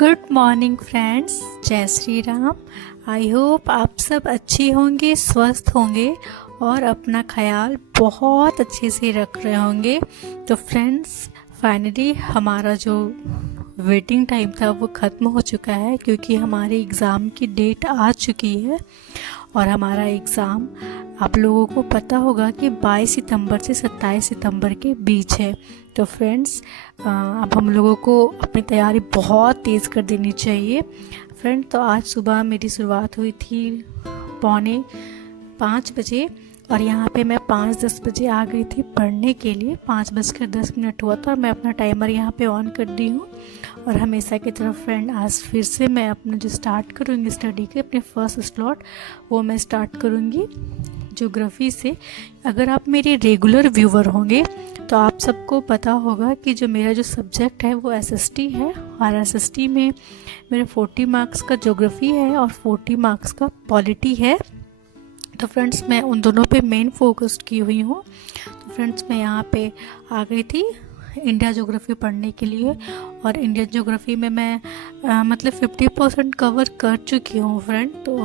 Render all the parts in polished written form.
Good morning friends, जय Shri Ram. I hope आप सब अच्छे होंगे, स्वस्थ होंगे और अपना ख्याल बहुत अच्छे से रख रहे होंगे। तो फ्रेंड्स, फाइनली हमारा जो वेटिंग टाइम था वो ख़त्म हो चुका है, क्योंकि हमारे एग्ज़ाम की डेट आ चुकी है। और हमारा एग्ज़ाम आप लोगों को पता होगा कि 22 सितंबर से 27 सितंबर के बीच है। तो फ्रेंड्स, अब हम लोगों को अपनी तैयारी बहुत तेज़ कर देनी चाहिए। फ्रेंड, तो आज सुबह मेरी शुरुआत हुई थी 4:45 और यहाँ पे मैं 5:10 बजे आ गई थी पढ़ने के लिए। 5:10 हुआ था और मैं अपना टाइमर यहाँ पे ऑन कर दी हूँ। और हमेशा की तरफ फ्रेंड, आज फिर से मैं अपना जो स्टार्ट करूँगी स्टडी के अपने फर्स्ट स्लॉट, वो मैं स्टार्ट करूँगी ज्योग्राफी से। अगर आप मेरे रेगुलर व्यूवर होंगे तो आप सबको पता होगा कि जो मेरा जो सब्जेक्ट है वो एसएसटी है, और एसएसटी में मेरा 40 मार्क्स का ज्योग्राफी है और 40 मार्क्स का पॉलिटी है। तो फ्रेंड्स, मैं उन दोनों पे मेन फोकस की हुई हूँ। तो फ्रेंड्स, मैं यहाँ पे आ गई थी इंडिया ज्योग्राफी पढ़ने के लिए, और इंडिया ज्योग्राफी में मैं मतलब 50% कवर कर चुकी हूँ फ्रेंड। तो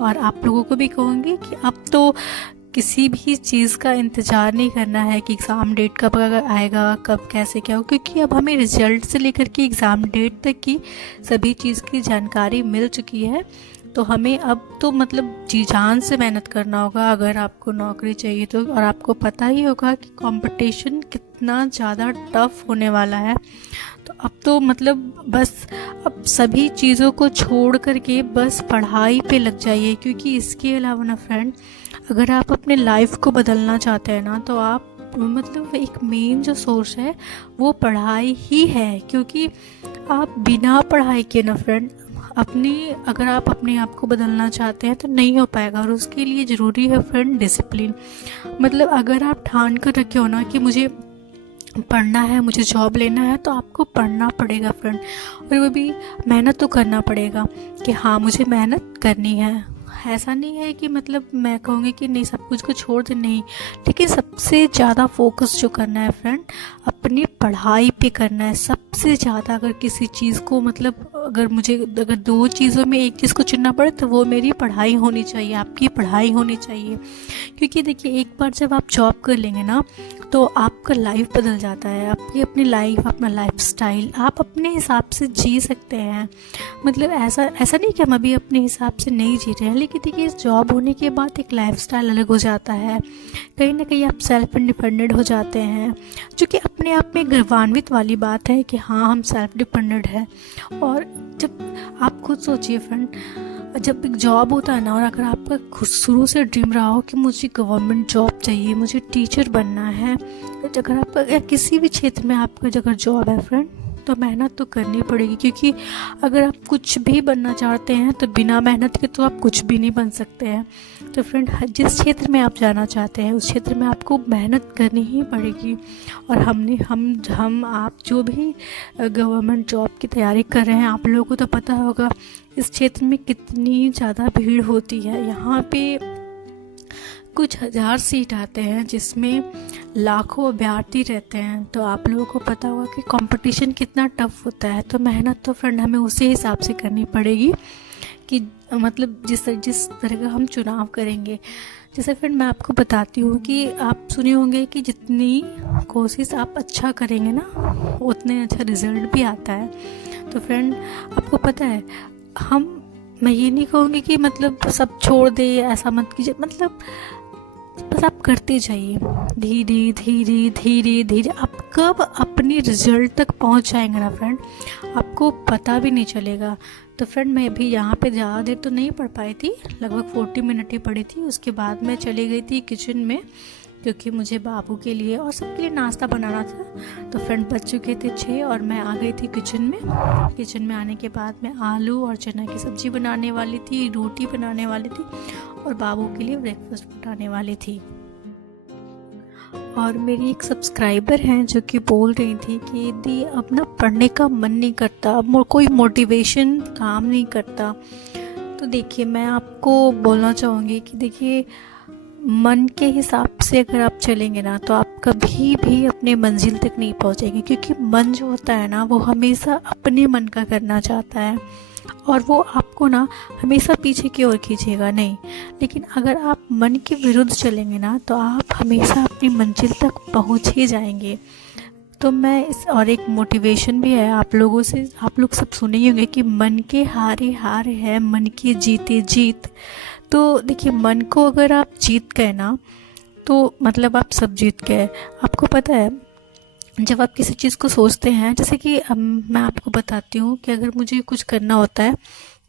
और आप लोगों को भी कहूँगी कि अब तो किसी भी चीज़ का इंतज़ार नहीं करना है कि एग्ज़ाम डेट कब आएगा, कब कैसे क्या हो, क्योंकि अब हमें रिजल्ट से लेकर के एग्ज़ाम डेट तक की सभी चीज़ की जानकारी मिल चुकी है। तो हमें अब तो मतलब जी जान से मेहनत करना होगा अगर आपको नौकरी चाहिए तो। और आपको पता ही होगा कि कंपटीशन कितना ज़्यादा टफ होने वाला है। तो अब तो मतलब बस अब सभी चीज़ों को छोड़ करके बस पढ़ाई पे लग जाइए, क्योंकि इसके अलावा ना फ्रेंड, अगर आप अपने लाइफ को बदलना चाहते हैं ना, तो आप मतलब एक मेन जो सोर्स है वो पढ़ाई ही है। क्योंकि आप बिना पढ़ाई के ना फ्रेंड, अगर आप अपने आप को बदलना चाहते हैं तो नहीं हो पाएगा। और उसके लिए ज़रूरी है फ्रेंड डिसिप्लिन। मतलब अगर आप ठान कर रखे हो ना कि मुझे पढ़ना है, मुझे जॉब लेना है, तो आपको पढ़ना पड़ेगा फ्रेंड। और वो भी मेहनत तो करना पड़ेगा कि हाँ, मुझे मेहनत करनी है। ऐसा नहीं है कि मतलब मैं कहूँगी कि नहीं, सब कुछ को छोड़ दे, नहीं। लेकिन सबसे ज़्यादा फोकस जो करना है फ्रेंड, अपनी पढ़ाई पे करना है सबसे ज़्यादा। अगर किसी चीज़ को मतलब अगर दो चीज़ों में एक चीज़ को चुनना पड़े तो वो मेरी पढ़ाई होनी चाहिए, आपकी पढ़ाई होनी चाहिए। क्योंकि देखिए, एक बार जब आप जॉब कर लेंगे ना, तो आपका लाइफ बदल जाता है। आपकी अपनी लाइफ, अपना लाइफस्टाइल आप अपने हिसाब से जी सकते हैं। मतलब ऐसा नहीं कि हम अभी अपने हिसाब से नहीं जी रहे हैं, लेकिन देखिए, जॉब होने के बाद एक लाइफस्टाइल अलग हो जाता है। कहीं ना कहीं आप सेल्फ इंडिपेंडेंट हो जाते हैं, जो कि अपने आप में गौरवान्वित वाली बात है कि हाँ, हम सेल्फ डिपेंडेंट हैं। और जब आप खुद सोचिए फ्रेंड, जब एक जॉब होता है ना, और अगर आपका खुद शुरू से ड्रीम रहा हो कि मुझे गवर्नमेंट जॉब चाहिए, मुझे टीचर बनना है, तो अगर आपका किसी भी क्षेत्र में आपका अगर जॉब है फ्रेंड, तो मेहनत तो करनी पड़ेगी। क्योंकि अगर आप कुछ भी बनना चाहते हैं तो बिना मेहनत के तो आप कुछ भी नहीं बन सकते हैं। तो फ्रेंड, जिस क्षेत्र में आप जाना चाहते हैं उस क्षेत्र में आपको मेहनत करनी ही पड़ेगी। और आप जो भी गवर्नमेंट जॉब की तैयारी कर रहे हैं, आप लोगों को तो पता होगा इस क्षेत्र में कितनी ज़्यादा भीड़ होती है। यहाँ पे कुछ हज़ार सीट आते हैं जिसमें लाखों अभ्यर्थी रहते हैं। तो आप लोगों को पता होगा कि कंपटीशन कितना टफ होता है। तो मेहनत तो फ्रेंड हमें उसी हिसाब से करनी पड़ेगी कि मतलब जिस तरह का हम चुनाव करेंगे। जैसे फ्रेंड, मैं आपको बताती हूँ कि आप सुने होंगे कि जितनी कोशिश आप अच्छा करेंगे ना, उतने अच्छा रिजल्ट भी आता है। तो फ्रेंड, आपको पता है, मैं ये नहीं कहूँगी कि मतलब सब छोड़ दे, ऐसा मत कीजिए। मतलब बस आप करते जाइए, धीरे धीरे धीरे धीरे। आप कब अपनी रिजल्ट तक पहुंच जाएंगे ना फ्रेंड, आपको पता भी नहीं चलेगा। तो फ्रेंड, मैं भी यहाँ पे ज़्यादा देर तो नहीं पढ़ पाई थी, लगभग 40 मिनट ही पढ़ी थी। उसके बाद मैं चली गई थी किचन में, क्योंकि मुझे बाबू के लिए और सबके लिए नाश्ता बनाना था। तो फ्रेंड, बज चुके थे 6 और मैं आ गई थी किचन में। किचन में आने के बाद मैं आलू और चना की सब्ज़ी बनाने वाली थी, रोटी बनाने वाली थी और बाबू के लिए ब्रेकफास्ट बनाने वाली थी। और मेरी एक सब्सक्राइबर हैं जो कि बोल रही थी कि दी, अब ना पढ़ने का मन नहीं करता, अब कोई मोटिवेशन काम नहीं करता। तो देखिए, मैं आपको बोलना चाहूँगी कि देखिए, मन के हिसाब से अगर आप चलेंगे ना तो आप कभी भी अपने मंजिल तक नहीं पहुंचेंगे, क्योंकि मन जो होता है ना वो हमेशा अपने मन का करना चाहता है और वो आपको ना हमेशा पीछे की ओर खींचेगा नहीं। लेकिन अगर आप मन के विरुद्ध चलेंगे ना तो आप हमेशा अपनी मंजिल तक पहुंच ही जाएंगे। तो मैं इस और एक मोटिवेशन भी है आप लोगों से, आप लोग सब सुने ही होंगे कि मन के हारे हार है, मन के जीते जीत। तो देखिए, मन को अगर आप जीत गए ना तो मतलब आप सब जीत गए। आपको पता है, जब आप किसी चीज़ को सोचते हैं, जैसे कि मैं आपको बताती हूँ कि अगर मुझे कुछ करना होता है,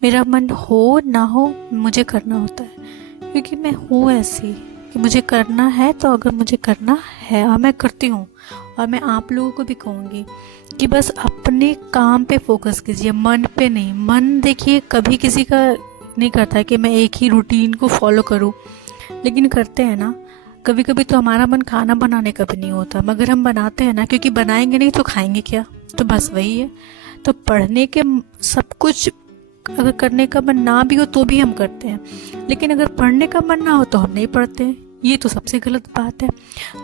मेरा मन हो ना हो मुझे करना होता है, क्योंकि मैं हूँ ऐसी कि मुझे करना है। तो अगर मुझे करना है और मैं करती हूँ, और मैं आप लोगों को भी कहूँगी कि बस अपने काम पे फोकस कीजिए, मन पे नहीं। मन देखिए कभी किसी का नहीं करता है कि मैं एक ही रूटीन को फॉलो करूँ, लेकिन करते हैं ना कभी कभी। तो हमारा मन खाना बनाने का भी नहीं होता, मगर हम बनाते हैं ना, क्योंकि बनाएंगे नहीं तो खाएंगे क्या। तो बस वही है। तो पढ़ने के सब कुछ अगर करने का मन ना भी हो तो भी हम करते हैं, लेकिन अगर पढ़ने का मन ना हो तो हम नहीं पढ़ते हैं। ये तो सबसे गलत बात है।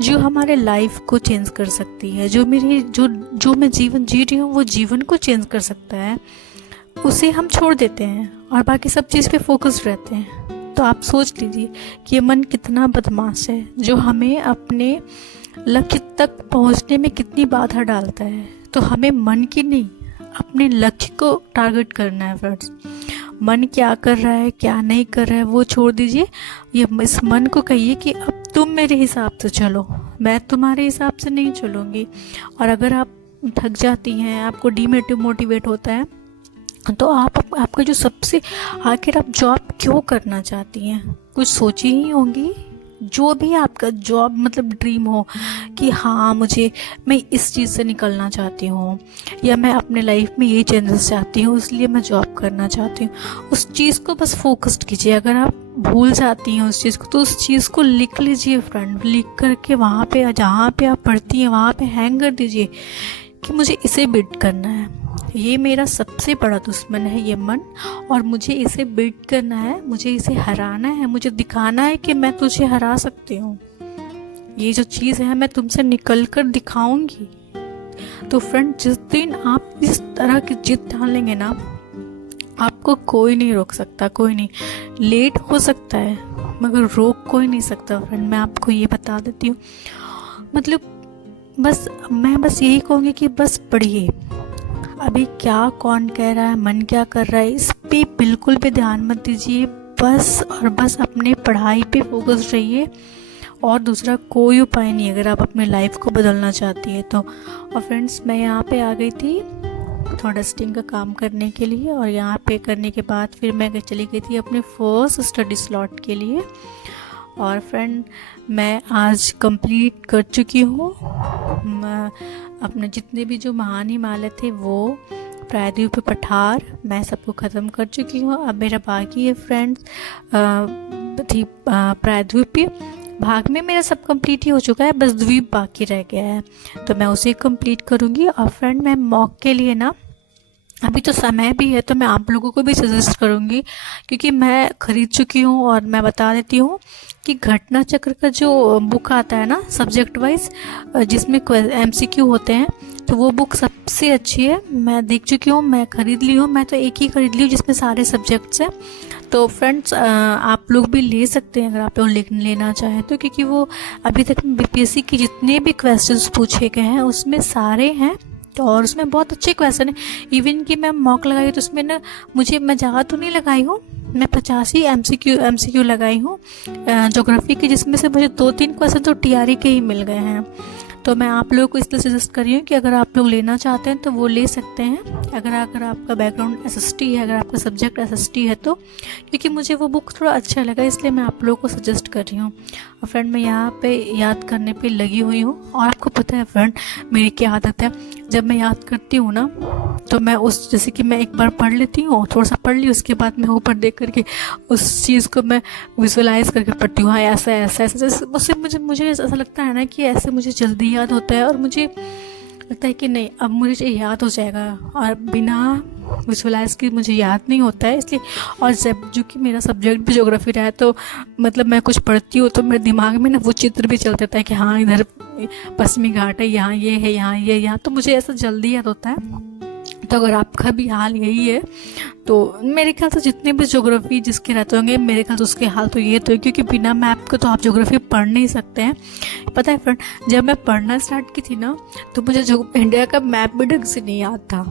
जो हमारे लाइफ को चेंज कर सकती है, जो मैं जीवन जी रही हूँ वो जीवन को चेंज कर सकता है, उसे हम छोड़ देते हैं और बाकी सब चीज़ पे फोकस्ड रहते हैं। तो आप सोच लीजिए कि ये मन कितना बदमाश है, जो हमें अपने लक्ष्य तक पहुंचने में कितनी बाधा डालता है। तो हमें मन की नहीं, अपने लक्ष्य को टारगेट करना है फ्रेंड्स। मन क्या कर रहा है क्या नहीं कर रहा है वो छोड़ दीजिए। ये इस मन को कहिए कि अब तुम मेरे हिसाब से चलो, मैं तुम्हारे हिसाब से नहीं चलूँगी। और अगर आप थक जाती हैं, आपको डीमोटिवेट होता है, तो आपका जो सबसे आखिर आप जॉब क्यों करना चाहती हैं, कुछ सोची ही होंगी। जो भी आपका जॉब मतलब ड्रीम हो कि हाँ मैं इस चीज़ से निकलना चाहती हूँ, या मैं अपने लाइफ में ये चेंजेस चाहती हूँ इसलिए मैं जॉब करना चाहती हूँ, उस चीज़ को बस फोकस्ड कीजिए। अगर आप भूल जाती हैं उस चीज़ को तो उस चीज़ को लिख लीजिए फ्रेंड, लिख करके वहाँ पे जहाँ पे आप पढ़ती हैं वहाँ पे हैंग कर दीजिए कि मुझे इसे बीट करना है। ये मेरा सबसे बड़ा दुश्मन है ये मन, और मुझे इसे बीट करना है, मुझे इसे हराना है, मुझे दिखाना है कि मैं तुझे हरा सकती हूँ। ये जो चीज़ है मैं तुमसे निकल कर दिखाऊंगी। तो फ्रेंड, जिस दिन आप इस तरह की जिद ठान लेंगे ना, आपको कोई नहीं रोक सकता, कोई नहीं। लेट हो सकता है मगर रोक कोई नहीं सकता फ्रेंड, मैं आपको ये बता देती हूँ। मतलब मैं बस यही कहूँगी कि बस पढ़िए। अभी क्या कौन कह रहा है, मन क्या कर रहा है, इस पे बिल्कुल भी ध्यान मत दीजिए। बस और बस अपने पढ़ाई पे फोकस रहिए, और दूसरा कोई उपाय नहीं अगर आप अपने लाइफ को बदलना चाहती है तो। और फ्रेंड्स, मैं यहाँ पे आ गई थी थोड़ा डस्टिंग का काम करने के लिए, और यहाँ पे करने के बाद फिर मैं चली गई थी अपने फर्स्ट स्टडी स्लॉट के लिए। और फ्रेंड, मैं आज कंप्लीट कर चुकी हूँ। अपने जितने भी जो महान हिमालय थे वो प्रायद्वीप पठार मैं सबको ख़त्म कर चुकी हूँ। अब मेरा बाकी है फ्रेंड्स थी प्रायद्वीपीय भाग में मेरा सब कंप्लीट ही हो चुका है, बस द्वीप बाकी रह गया है, तो मैं उसे कंप्लीट करूँगी। और फ्रेंड, मैं मॉक के लिए ना अभी तो समय भी है, तो मैं आप लोगों को भी सजेस्ट करूँगी, क्योंकि मैं ख़रीद चुकी हूँ। और मैं बता देती हूँ कि घटना चक्र का जो बुक आता है ना सब्जेक्ट वाइज, जिसमें MCQ होते हैं, तो वो बुक सबसे अच्छी है। मैं देख चुकी हूँ, मैं ख़रीद ली हूँ। मैं तो एक ही ख़रीद ली हूँ जिसमें सारे सब्जेक्ट्स हैं। तो फ्रेंड्स, आप लोग भी ले सकते हैं अगर आप लोग लेना चाहें तो, क्योंकि वो अभी तक BPSC के जितने भी क्वेश्चंस पूछे गए हैं उसमें सारे हैं, और उसमें बहुत अच्छे क्वेश्चन है। इवन कि मैं मॉक लगाई तो उसमें ना मैं ज़्यादा तो नहीं लगाई हूँ, मैं 50 ही MCQ लगाई हूँ ज्योग्राफी के, जिसमें से मुझे 2-3 क्वेश्चन तो TRE के ही मिल गए हैं। तो मैं आप लोगों को इसलिए सजेस्ट कर रही हूँ कि अगर आप लोग लेना चाहते हैं तो वो ले सकते हैं, अगर आपका बैकग्राउंड SST है, अगर आपका सब्जेक्ट SST है तो, क्योंकि मुझे वो बुक थोड़ा अच्छा लगा इसलिए मैं आप लोगों को सजेस्ट कर रही हूँ। और फ्रेंड, मैं यहाँ पे याद करने पे लगी हुई हूँ। और आपको पता है फ्रेंड, मेरी क्या आदत है, जब मैं याद करती हूँ ना तो मैं जैसे कि मैं एक बार पढ़ लेती हूँ, थोड़ा सा पढ़ ली, उसके बाद मैं ऊपर देख करके उस चीज़ को मैं विजुअलाइज करके पढ़ती हूँ। हाँ, ऐसा ऐसा ऐसा, उससे मुझे ऐसा लगता है ना कि ऐसे मुझे जल्दी याद होता है, और मुझे लगता है कि नहीं अब मुझे याद हो जाएगा। और बिना विजुअलाइज की मुझे याद नहीं होता है इसलिए। और जब जो कि मेरा सब्जेक्ट भी ज्योग्राफी रहा है तो मतलब मैं कुछ पढ़ती हूँ तो मेरे दिमाग में ना वो चित्र भी चलता था कि हाँ इधर पश्चिमी घाट है, यहाँ ये है, यहाँ ये, यहाँ, तो मुझे ऐसा जल्दी याद होता है। तो अगर आपका भी हाल यही है तो मेरे ख्याल से जितने भी ज्योग्राफी जिसके रहते होंगे मेरे ख्याल से उसके हाल तो ये तो है, क्योंकि बिना मैप के तो आप ज्योग्राफी पढ़ नहीं सकते हैं। पता है फ्रेंड, जब मैं पढ़ना स्टार्ट की थी ना तो मुझे जो इंडिया का मैप भी ढंग से नहीं याद था।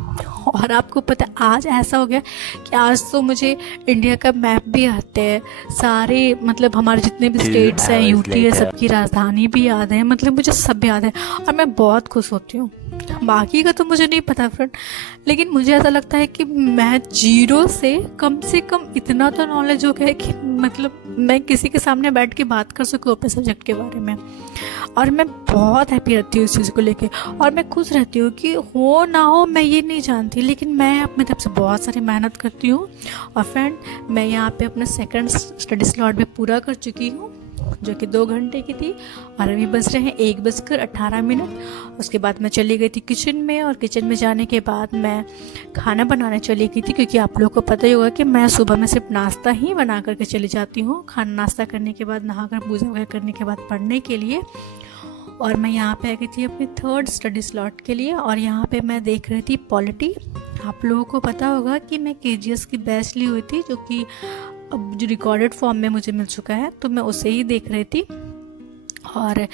और आपको पता है आज ऐसा हो गया कि आज तो मुझे इंडिया का मैप भी आते हैं सारे, मतलब हमारे जितने भी स्टेट्स हैं, यूटी है, सबकी राजधानी भी याद है, मतलब मुझे सब याद है और मैं बहुत खुश होती हूँ। बाकी का तो मुझे नहीं पता फ्रेंड, लेकिन मुझे ऐसा लगता है कि मैं जीरो से कम इतना तो नॉलेज हो गया है कि मतलब मैं किसी के सामने बैठ के बात कर सकूँ अपने सब्जेक्ट के बारे में। और मैं बहुत हैप्पी रहती हूँ इस चीज़ को लेके, और मैं खुश रहती हूँ कि हो ना हो मैं ये नहीं जानती, लेकिन मैं अपनी तरफ से बहुत सारी मेहनत करती हूँ। और फ्रेंड मैं यहाँ पे अपना सेकंड स्टडी स्लॉट भी पूरा कर चुकी हूँ जो कि 2 घंटे की थी, और अभी बज रहे हैं 1:18। उसके बाद मैं चली गई थी किचन में, और किचन में जाने के बाद मैं खाना बनाने चली गई थी, क्योंकि आप लोगों को पता ही होगा कि मैं सुबह में सिर्फ नाश्ता ही बना करके चली जाती हूँ। खाना नाश्ता करने के बाद नहाकर पूजा वगैरह करने के बाद पढ़ने के लिए। और मैं यहाँ पे आ गई थी अपनी 3rd स्टडी स्लॉट के लिए, और यहाँ पे मैं देख रही थी पॉलिटी। आप लोगों को पता होगा कि मैं KGS की बैच ली हुई थी, जो कि अब जो रिकॉर्डेड फॉर्म में मुझे मिल चुका है, तो मैं उसे ही देख रही थी। और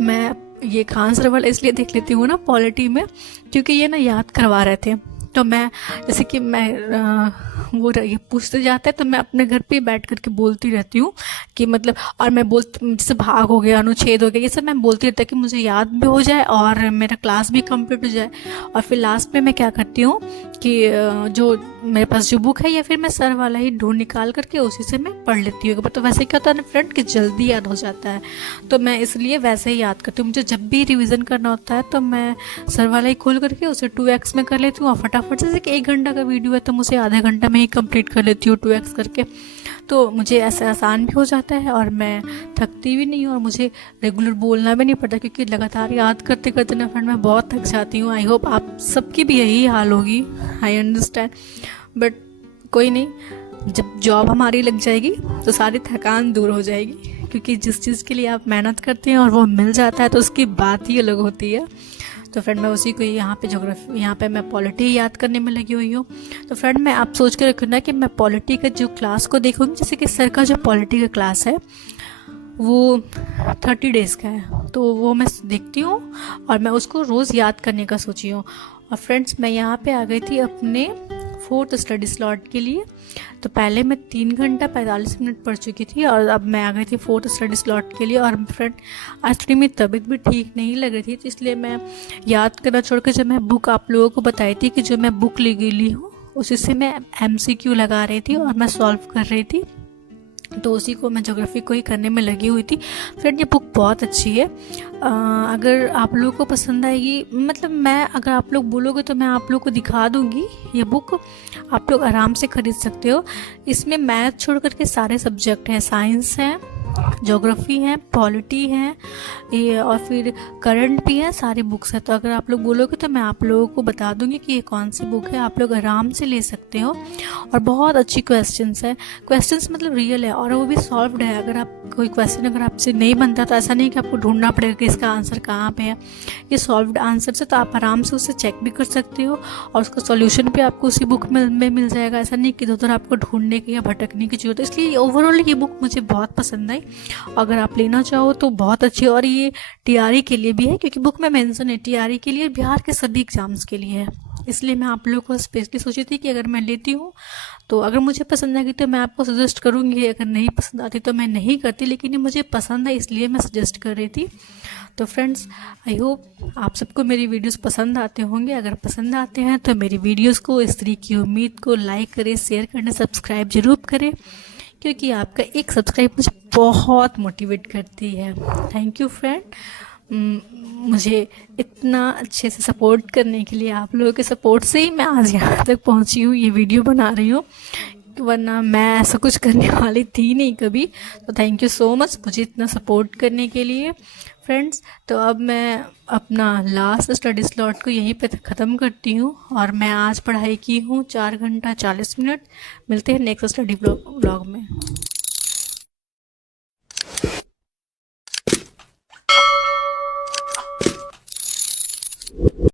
मैं ये खान सरोवर इसलिए देख लेती हूँ ना पॉलिटी में, क्योंकि ये ना याद करवा रहे थे। तो मैं जैसे कि मैं वो ये पूछते जाते हैं तो मैं अपने घर पे बैठ करके बोलती रहती हूँ कि मतलब, और मैं जैसे भाग हो गया, अनुच्छेद हो गया, ये सब मैं बोलती रहती हूँ कि मुझे याद भी हो जाए और मेरा क्लास भी कंप्लीट हो जाए। और फिर लास्ट में मैं क्या करती हूँ कि जो मेरे पास जो बुक है या फिर मैं सर वाला ही ढूंढ निकाल करके उसी से मैं पढ़ लेती हूँ। तो वैसे क्या होता है ना फ्रेंड कि जल्दी याद हो जाता है, तो मैं इसलिए वैसे ही याद करती हूँ। मुझे जब भी रिवीजन करना होता है तो मैं सर वाला ही खोल करके उसे 2x में कर लेती हूँ, और फटाफट से 1 घंटा का वीडियो है तो मुझे आधा घंटा में ही कंप्लीट कर लेती हूँ 2x करके। तो मुझे ऐसा आसान भी हो जाता है और मैं थकती भी नहीं हूँ, और मुझे रेगुलर बोलना भी नहीं पड़ता, क्योंकि लगातार याद करते करते ना फ्रेंड मैं बहुत थक जाती हूँ। आई होप आप सबकी भी यही हाल होगी, आई अंडरस्टैंड, बट कोई नहीं, जब जॉब हमारी लग जाएगी तो सारी थकान दूर हो जाएगी, क्योंकि जिस चीज़ के लिए आप मेहनत करते हैं और वो मिल जाता है तो उसकी बात ही अलग होती है। तो फ्रेंड मैं उसी को यहाँ पे ज्योग्राफी, यहाँ पे मैं पॉलिटी याद करने में लगी हुई हूँ। तो फ्रेंड मैं आप सोच के रखना कि मैं पॉलिटी का जो क्लास को देखूँगी, जैसे कि सर का जो पॉलिटी का क्लास है वो 30 डेज़ का है, तो वो मैं देखती हूँ और मैं उसको रोज़ याद करने का सोची हूँ। और फ्रेंड्स मैं यहाँ पे आ गई थी अपने 4th स्टडी स्लॉट के लिए। तो पहले मैं 3 घंटा 45 मिनट पढ़ चुकी थी, और अब मैं आ गई थी 4th स्टडी स्लॉट के लिए। और फ्रेंड आज थोड़ी मेरी तबीयत भी ठीक नहीं लग रही थी, तो इसलिए मैं याद करना छोड़ के जब मैं बुक आप लोगों को बताई थी कि जो मैं बुक ली हूँ उसी से मैं MCQ लगा रही थी और मैं सॉल्व कर रही थी, तो उसी को मैं ज्योग्राफी को ही करने में लगी हुई थी। फ्रेंड ये बुक बहुत अच्छी है, अगर आप लोगों को पसंद आएगी, मतलब मैं अगर आप लोग बोलोगे तो मैं आप लोग को दिखा दूंगी। ये बुक आप लोग आराम से खरीद सकते हो। इसमें मैथ छोड़ करके सारे सब्जेक्ट हैं, साइंस है, ज्योग्राफी है, पॉलिटी है, ये और फिर करंट भी है, सारी बुक्स है। तो अगर आप लोग बोलोगे तो मैं आप लोगों को बता दूंगी कि ये कौन सी बुक है, आप लोग आराम से ले सकते हो। और बहुत अच्छी क्वेश्चंस है, क्वेश्चंस मतलब रियल है और वो भी सॉल्व्ड है। अगर आप कोई क्वेश्चन अगर आपसे नहीं बनता तो ऐसा नहीं कि आपको ढूंढना पड़ेगा कि इसका आंसर कहाँ पे है, ये सॉल्व्ड आंसर से, तो आप आराम से उसे चेक भी कर सकते हो और उसका सॉल्यूशन भी आपको उसी बुक में मिल जाएगा। ऐसा नहीं कि इधर आपको ढूंढने की या भटकने की जरूरत है। इसलिए ओवरऑल ये बुक मुझे बहुत पसंद आई। अगर आप लेना चाहो तो बहुत अच्छी, और ये TRE के लिए भी है, क्योंकि बुक में मेंशन है TRE के लिए, बिहार के सभी एग्जाम्स के लिए है। इसलिए मैं आप लोगों को स्पेशली सोची थी कि अगर मैं लेती हूँ तो अगर मुझे पसंद आएगी तो मैं आपको सजेस्ट करूँगी, अगर नहीं पसंद आती तो मैं नहीं करती, लेकिन ये मुझे पसंद है इसलिए मैं सजेस्ट कर रही थी। तो फ्रेंड्स आई होप आप सबको मेरी वीडियोस पसंद आते होंगे। अगर पसंद आते हैं तो मेरी वीडियोस को, इस तरह की उम्मीद को लाइक करें, शेयर करें, सब्सक्राइब जरूर करें, क्योंकि आपका एक सब्सक्राइब मुझे बहुत मोटिवेट करती है। थैंक यू फ्रेंड, मुझे इतना अच्छे से सपोर्ट करने के लिए। आप लोगों के सपोर्ट से ही मैं आज यहाँ तक पहुँची हूँ, ये वीडियो बना रही हूँ। वरना मैं ऐसा कुछ करने वाली थी नहीं कभी। तो थैंक यू सो मच मुझे इतना सपोर्ट करने के लिए फ्रेंड्स। तो अब मैं अपना लास्ट स्टडी स्लॉट को यहीं पे ख़त्म करती हूँ और मैं आज पढ़ाई की हूँ 4 घंटा 40 मिनट। मिलते हैं नेक्स्ट स्टडी व्लॉग में।